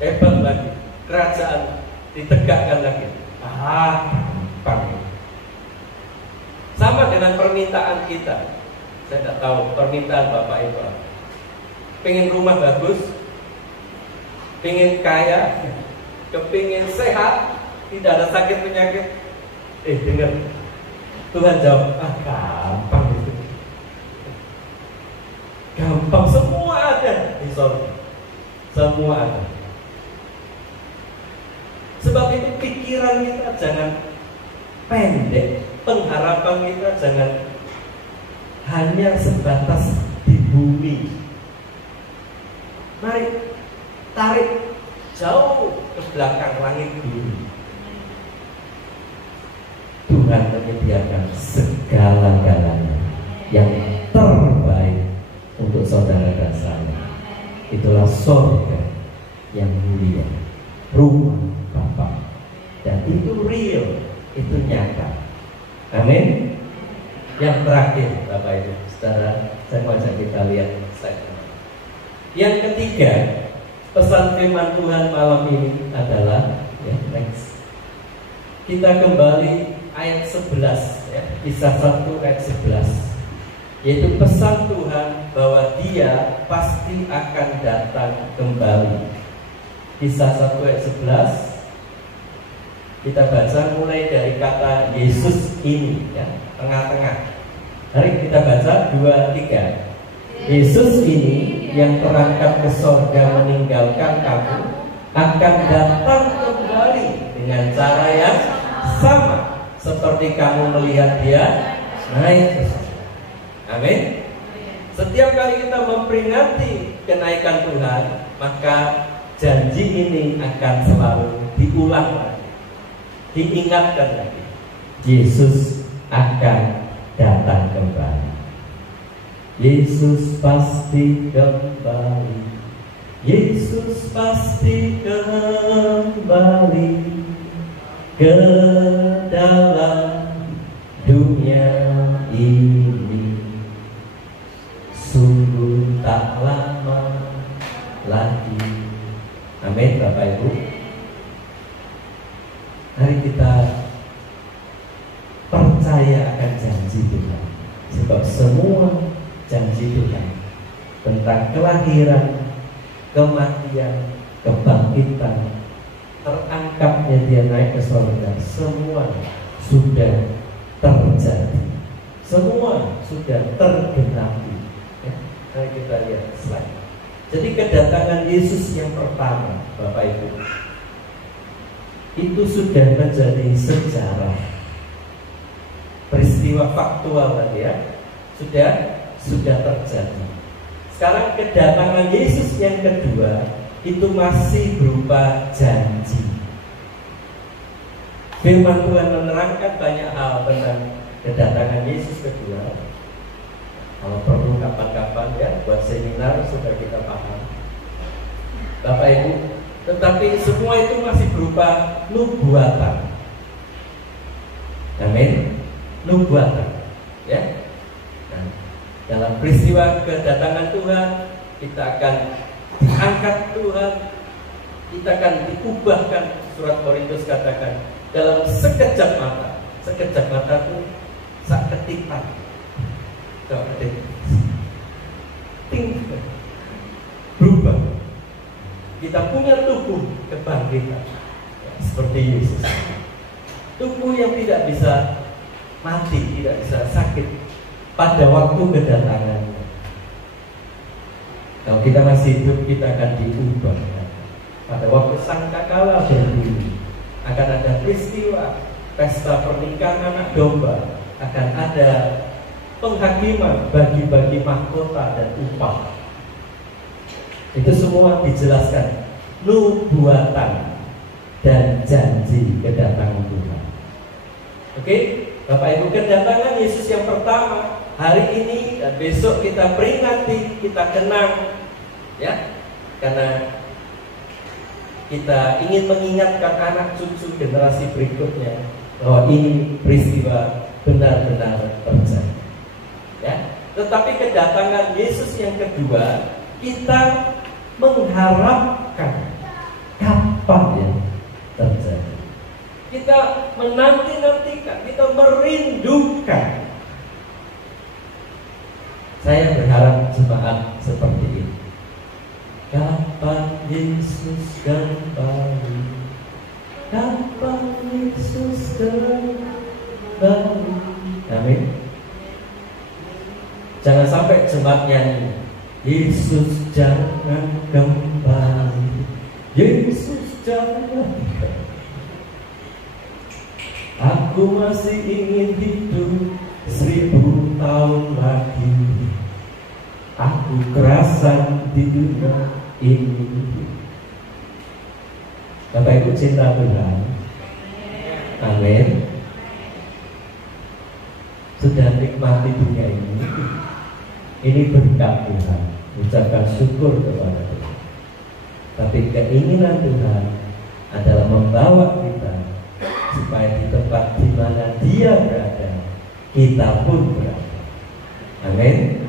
hebat lagi, kerajaan ditegakkan lagi. Gampang. Sama dengan permintaan kita. Saya tidak tahu permintaan Bapak Ibu. Pengen rumah bagus, pengen kaya, kepingin sehat, tidak ada sakit penyakit. Dengar, Tuhan jawab, gampang itu. Gampang, semua ada di surga. Semua ada. Sebab itu pikiran kita jangan pendek. Pengharapan kita jangan hanya sebatas di bumi. Mari tarik jauh ke belakang langit bumi. Tuhan menyediakan segala-galanya yang terbaik untuk saudara dan saya. Itulah surga yang mulia, rumah Bapa, dan itu real, itu nyata. Amin. Yang terakhir, Bapak Ibu, Saudara, saya mau ajak kita lihat slide. Yang ketiga, pesan firman Tuhan malam ini adalah next. Kita kembali ayat 11 ya, Kisah 1 ayat 11. Yaitu pesan Tuhan bahwa Dia pasti akan datang kembali. Kisah 1 ayat 11. Kita baca mulai dari kata Yesus ini ya, tengah-tengah. Mari kita baca 2, 3. Yesus ini yang terangkat ke surga meninggalkan kamu akan datang kembali dengan cara yang sama seperti kamu melihat Dia naik ke surga. Amin. Setiap kali kita memperingati kenaikan Tuhan, maka janji ini akan selalu diulang lagi, diingatkan lagi. Yesus akan datang kembali. Yesus pasti kembali. Yesus pasti kembali ke dalam dunia ini. Sungguh tak lama lagi. Amin, Bapak Ibu. Mari kita percaya akan janji Tuhan, sebab semua janji Tuhan tentang kelahiran, kematian, kebangkitan, terangkatnya Dia naik ke surga, semua sudah terjadi, semua sudah tergenapi. Ya, mari kita lihat slide. Jadi kedatangan Yesus yang pertama, Bapak Ibu, itu sudah menjadi sejarah, peristiwa faktual tadi ya, sudah terjadi. Sekarang kedatangan Yesus yang kedua itu masih berupa janji. Firman Tuhan menerangkan banyak hal tentang kedatangan Yesus kedua. Kalau perlu kapan-kapan ya buat seminar supaya kita paham, Bapak Ibu. Tetapi semua itu masih berupa nubuatan. Amin. Nubuatan ya. Nah, dalam peristiwa kedatangan Tuhan, kita akan diangkat Tuhan, kita akan diubahkan. Surat Korintus katakan dalam sekejap mata. Sekejap mata itu sak ketipan. Berubah. Kita punya tubuh kebangkitan ya, seperti Yesus. Tubuh yang tidak bisa mati, tidak bisa sakit pada waktu kedatangannya. Kalau kita masih hidup, kita akan diubah. Pada waktu sangkakala berdiri, akan ada peristiwa pesta pernikahan anak domba, akan ada penghakiman, bagi-bagi mahkota dan upah. Itu semua dijelaskan nubuatan dan janji kedatangan Tuhan. Oke, Bapak Ibu, kedatangan Yesus yang pertama hari ini dan besok kita peringati, kita kenang ya, karena kita ingin mengingatkan anak cucu generasi berikutnya bahwa ini peristiwa benar-benar terjadi ya. Tetapi kedatangan Yesus yang kedua, kita mengharapkan kapan ya terjadi. Kita menanti-nantikan, kita merindukan. Saya berharap jemaat seperti ini. Kapan Yesus kembali? Kapan Yesus kembali? Amin. Jangan sampai jemaat nyanyi Yesus jangan kembali, Yesus jangan kembali. Aku masih ingin hidup 1000 tahun lagi. Aku kerasan di dunia ini. Bapak Ibu cinta Tuhan. Amin. Sudah nikmati dunia ini. Ini berkat Tuhan. Ucapkan syukur kepada Tuhan. Tapi keinginan Tuhan adalah membawa kita supaya di tempat di mana Dia berada, kita pun berada. Amin.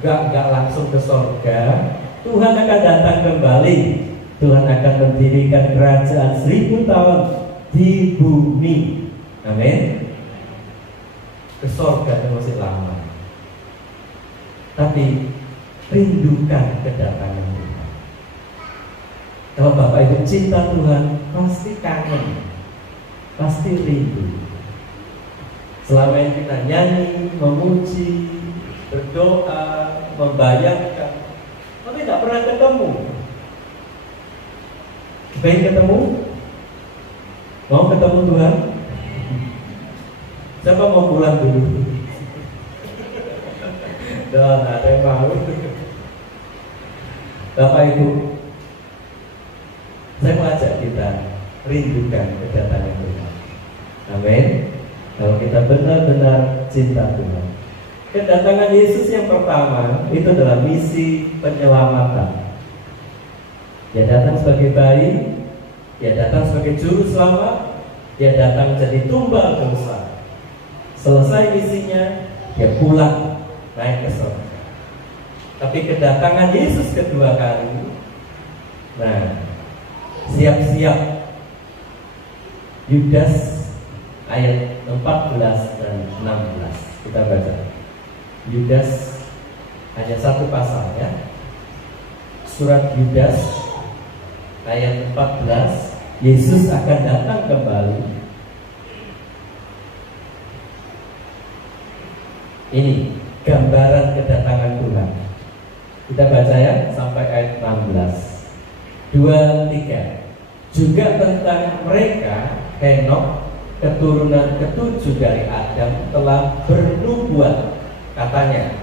Enggak langsung ke surga. Tuhan akan datang kembali. Tuhan akan mendirikan kerajaan 1000 tahun di bumi. Amin. Ke surga itu masih lama. Tapi rindukan kedatangan Tuhan. Kalau Bapak Ibu cinta Tuhan, pasti kangen, pasti rindu. Selama ini kita nyanyi, memuji, berdoa, membayangkan, tapi tidak pernah ketemu. Pengen ketemu? Mau ketemu Tuhan? Siapa mau pulang dulu? Dan ada yang mau. Bapak Ibu, saya mau ajak kita rindukan kedatangan Tuhan. Amin. Kalau kita benar-benar cinta Tuhan, kedatangan Yesus yang pertama itu adalah misi penyelamatan. Dia datang sebagai bayi, dia datang sebagai juru selamat, dia datang jadi tumbal dosa. Selesai misinya, dia pulang naik ke surga. Tapi kedatangan Yesus kedua kali, nah, siap-siap. Yudas ayat 14 dan 16 kita baca. Yudas hanya satu pasal ya. Surat Yudas ayat 14, Yesus akan datang kembali. Ini gambaran kedatangan Tuhan. Kita baca ya sampai ayat 16. 2, 3. Juga tentang mereka, Henokh, keturunan ke-7 dari Adam, telah bernubuat. Katanya,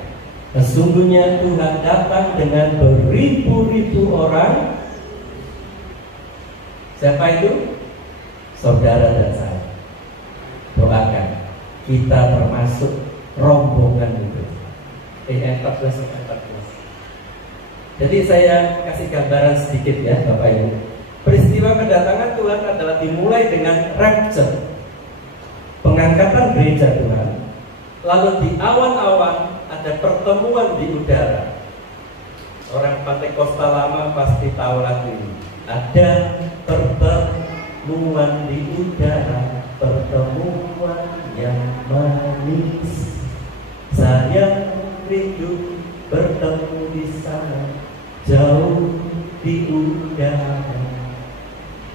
sesungguhnya Tuhan datang dengan beribu-ribu orang. Siapa itu? Saudara dan saya. Doakan kita termasuk rombongan itu. Ayat 14. Jadi saya kasih gambaran sedikit ya Bapak Ibu. Peristiwa kedatangan Tuhan adalah dimulai dengan rapture, pengangkatan gereja Tuhan. Lalu di awan-awan ada pertemuan di udara. Orang Pantekostal lama pasti tahu lagu ini. Ada pertemuan di udara, pertemuan yang manis. Saya rindu bertemu di sana, jauh di udara.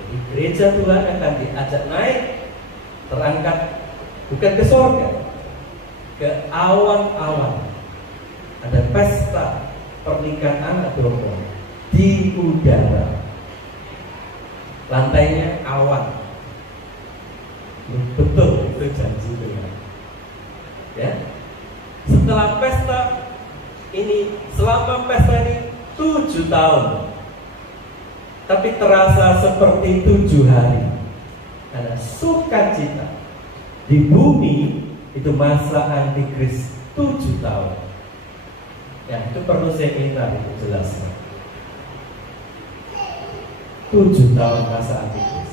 Jadi gereja Tuhan akan diajak naik, terangkat bukan ke surga, ke awan-awan. Ada pesta pernikahan agama di udara. Lantainya awan. Betul, itu janji Tuhan. Ya. Setelah pesta ini, selama pesta ini 7 tahun, tapi terasa seperti 7 hari. Karena sukacita di bumi itu masa antikris 7 tahun. Ya, itu perlu seminar itu jelasnya. 7 tahun masa antikris.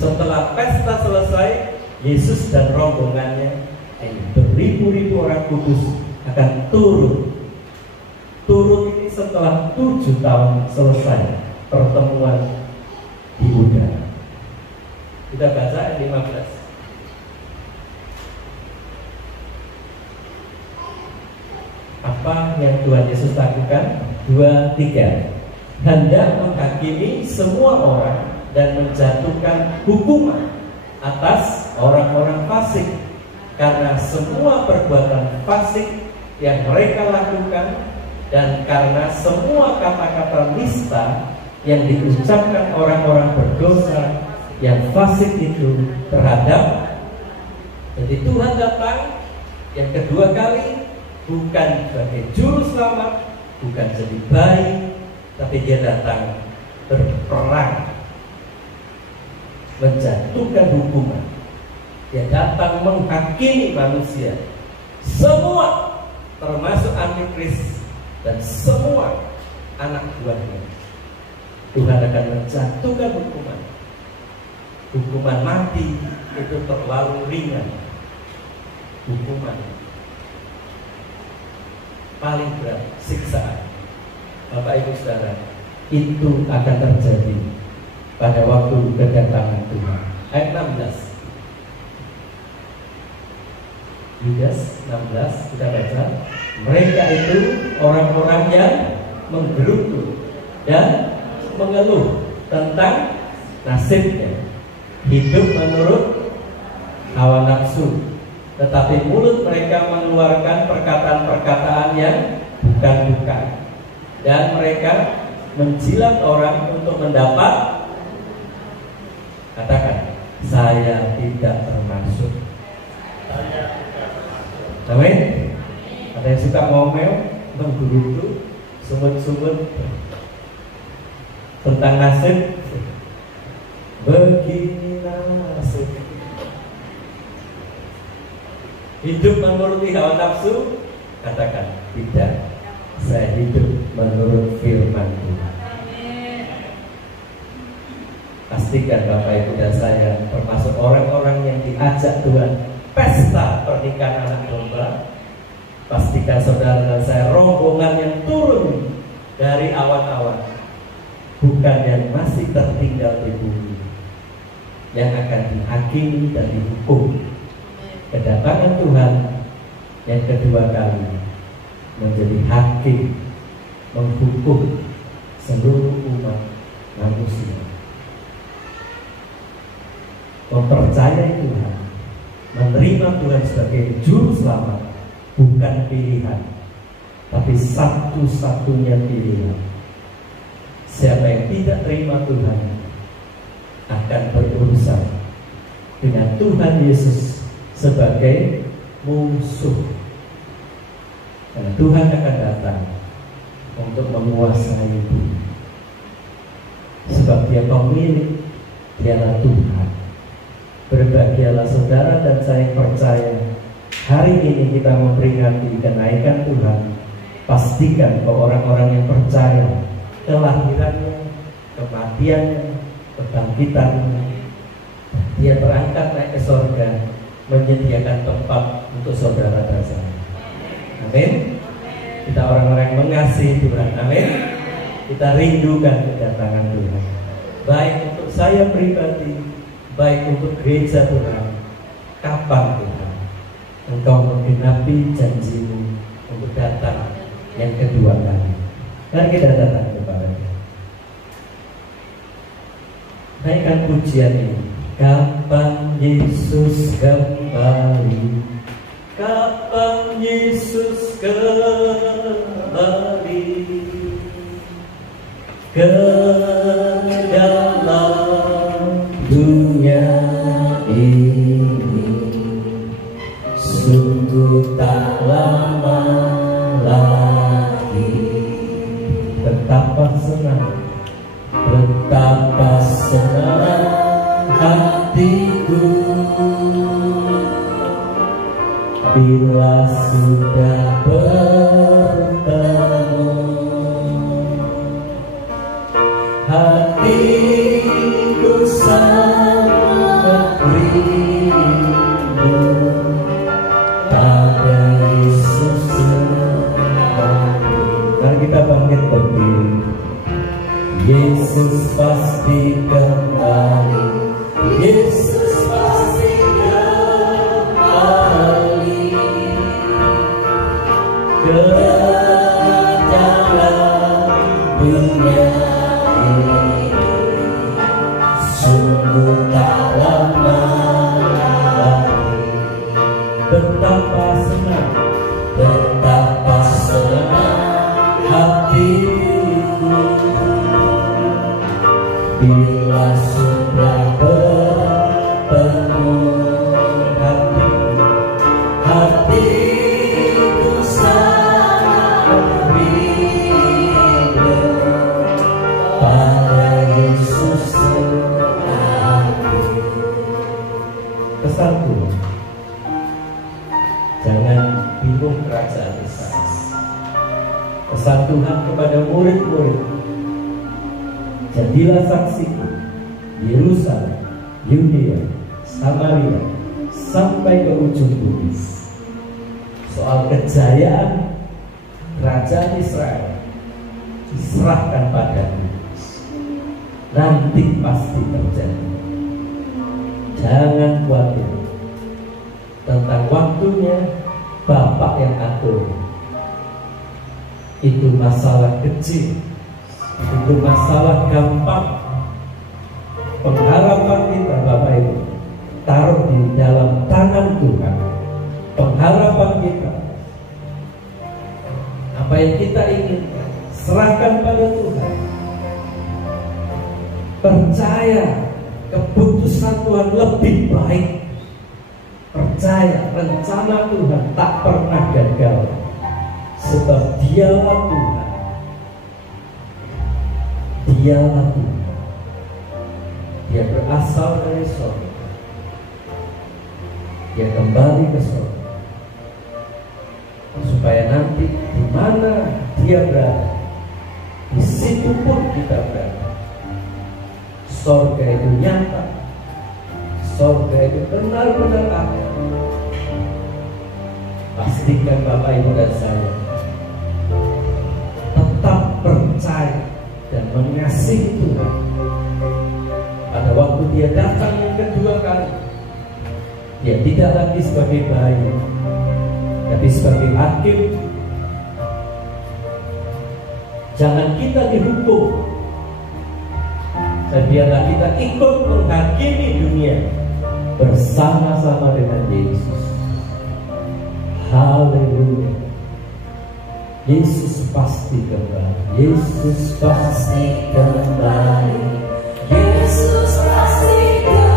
Setelah pesta selesai, Yesus dan rombongannya ini beribu-ribu orang kudus akan turun. Turun ini setelah 7 tahun selesai pertemuan di udara. Kita baca ayat 15. Apa yang Tuhan Yesus lakukan? 2, 3. Hendak menghakimi semua orang dan menjatuhkan hukuman atas orang-orang fasik, karena semua perbuatan fasik yang mereka lakukan dan karena semua kata-kata nista yang diucapkan orang-orang berdosa yang fasik itu terhadap Jadi Tuhan datang yang kedua kali bukan sebagai juru selamat, bukan jadi bayi, tapi dia datang berperang, menjatuhkan hukuman. Dia datang menghakimi manusia, semua termasuk antikris dan semua anak buahnya. Tuhan akan menjatuhkan hukuman. Hukuman mati itu terlalu ringan. Hukuman paling berat, siksaan. Bapak Ibu Saudara, itu akan terjadi pada waktu kedatangan Tuhan. Ayat 16. Yudas 16 kita baca. Mereka itu orang-orang yang menggerutu dan mengeluh tentang nasibnya, hidup menurut hawa nafsu, tetapi mulut mereka mengeluarkan perkataan-perkataan yang bukan-bukan, dan mereka menjilat orang untuk mendapat. Katakan, saya tidak termasuk. Amin. Ada yang suka ngomel, menggerutu, sumut-sumut tentang nasib. Begini nasib. Hidup menuruti hawa nafsu. Katakan, tidak. Saya hidup menurut firman Tuhan. Pastikan Bapak Ibu dan saya termasuk orang-orang yang diajak Tuhan pesta pernikahan anak domba. Pastikan saudara dan saya rombongan yang turun dari awan-awan, bukan yang masih tertinggal di bumi, yang akan dihakimi dan dihukum. Kedatangan Tuhan yang kedua kali menjadi hakim, menghukum seluruh umat manusia. Mempercayai Tuhan, menerima Tuhan sebagai juru selamat, bukan pilihan, tapi satu-satunya pilihan. Siapa yang tidak terima Tuhan akan berurusan dengan Tuhan Yesus sebagai musuh. Karena Tuhan akan datang untuk menguasai bumi. Sebab Dia pemilik, Dialah Tuhan. Berbahagialah saudara dan saya yang percaya. Hari ini kita memperingati kenaikan Tuhan. Pastikan bahwa orang-orang yang percaya kelahirannya, kematiannya, kebangkitannya, Dia berangkat naik ke surga, menyediakan tempat untuk saudara dan saya. Amin. Kita orang-orang yang mengasihi Tuhan. Amin. Kita rindukan kedatangan Tuhan, baik untuk saya pribadi, baik untuk gereja Tuhan. Kapan Tuhan Engkau menggenapi janji-Mu untuk datang yang kedua kali? Mari kita datang kepada-Nya. Naikkan pujian ini. Kapan Yesus kembali? Kapan Yesus kembali ke dalam dunia ini? Sungguh tak lama lagi. Betapa senang, betapa senang hatiku bila sudah bertemu. Hatiku sangat rindu pada Yesus kembali. Mari kita bangkit berdiri. Yesus pasti kembali. Yesus pasti kembali ke dalam dunia ini. Sungguh tak lama lagi. Betapa senang, betapa senang hatiku bila sudah bagimu kerajaan di sana. Pesan Tuhan kepada murid-murid, jadilah saksiku Yerusalem, Yudea, Samaria, sampai ke ujung bumi. Soal kejayaan kerajaan Israel diserahkan padamu. Nanti pasti terjadi. Jangan khawatir tentang waktunya, Bapak yang atur. Itu masalah kecil, itu masalah gampang. Pengharapan kita Bapak Ibu taruh di dalam tangan Tuhan. Pengharapan kita, apa yang kita inginkan, serahkan pada Tuhan. Percaya keputusan Tuhan lebih baik. Percaya rencana Tuhan tak pernah gagal, sebab Dialah Tuhan. Dialah Tuhan. Dia berasal dari surga. Dia kembali ke surga, supaya nanti di mana Dia berada, di situ pun kita berada. Surga itu nyata, surga itu benar-benar ada. Pastikan Bapak Ibu dan saya tetap percaya dan mengasihi Tuhan. Pada waktu Dia datang yang kedua kali, Dia tidak lagi sebagai bayi, tapi sebagai hakim. Jangan kita dihukum, dan biarlah kita ikut menghakimi dunia bersama-sama dengan Yesus. Haleluya. Yesus pasti kembali. Yesus pasti kembali. Yesus pasti kembali.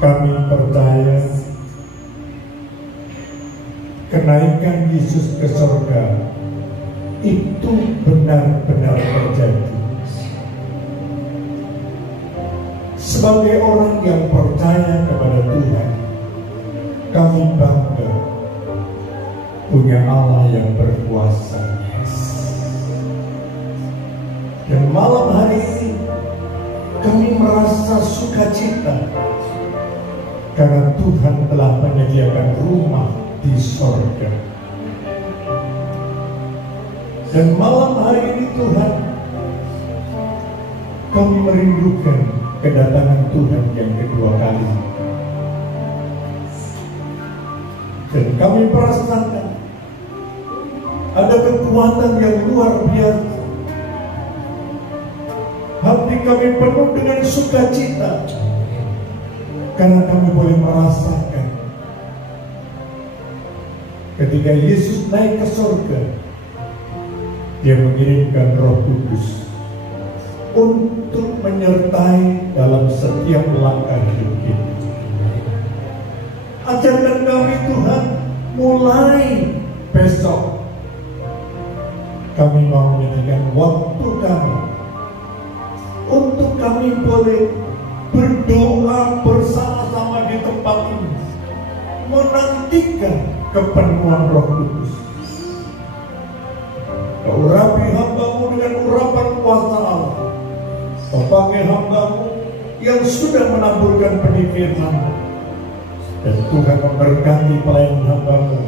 Kami percaya kenaikan Yesus ke surga itu benar-benar terjadi. Sebagai orang yang percaya kepada Tuhan, kami bangga punya Allah yang berkuasa. Dan malam hari ini kami merasa sukacita karena Tuhan telah menyediakan rumah di surga. Dan malam hari ini Tuhan, kami merindukan kedatangan Tuhan yang kedua kali. Dan kami merasakan ada kekuatan yang luar biasa. Hati kami penuh dengan sukacita karena kami boleh merasakan ketika Yesus naik ke surga, Dia mengirimkan Roh Kudus untuk menyertai dalam setiap langkah hidup kita. Ajarkan kami Tuhan, mulai besok kami mau menyediakan waktu kami untuk kami boleh berdoa bersama-sama di tempat ini, menantikan kepenuhan Roh Kudus. Kau urapi hamba-Mu dengan urapan kuasa Allah. Kau pakai hamba-Mu yang sudah menaburkan benih firman, dan Tuhan memberkati pelayan hamba-Mu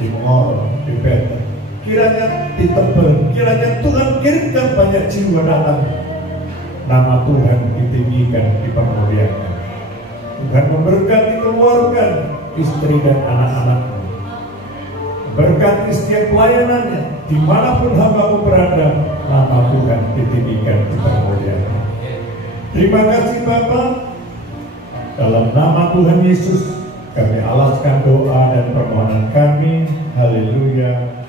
di mall, di bed. Kiranya ditebel, kiranya Tuhan kirimkan banyak jiwa datang. Nama Tuhan ditinggikan, dipermuliakan. Tuhan memberkati keluarga, istri dan anak-anakmu. Berkati setiap pelayanannya, dimanapun hamba-Mu berada, nama Tuhan ditinggikan, dipermuliakan. Terima kasih Bapa. Dalam nama Tuhan Yesus, kami alaskan doa dan permohonan kami. Haleluya.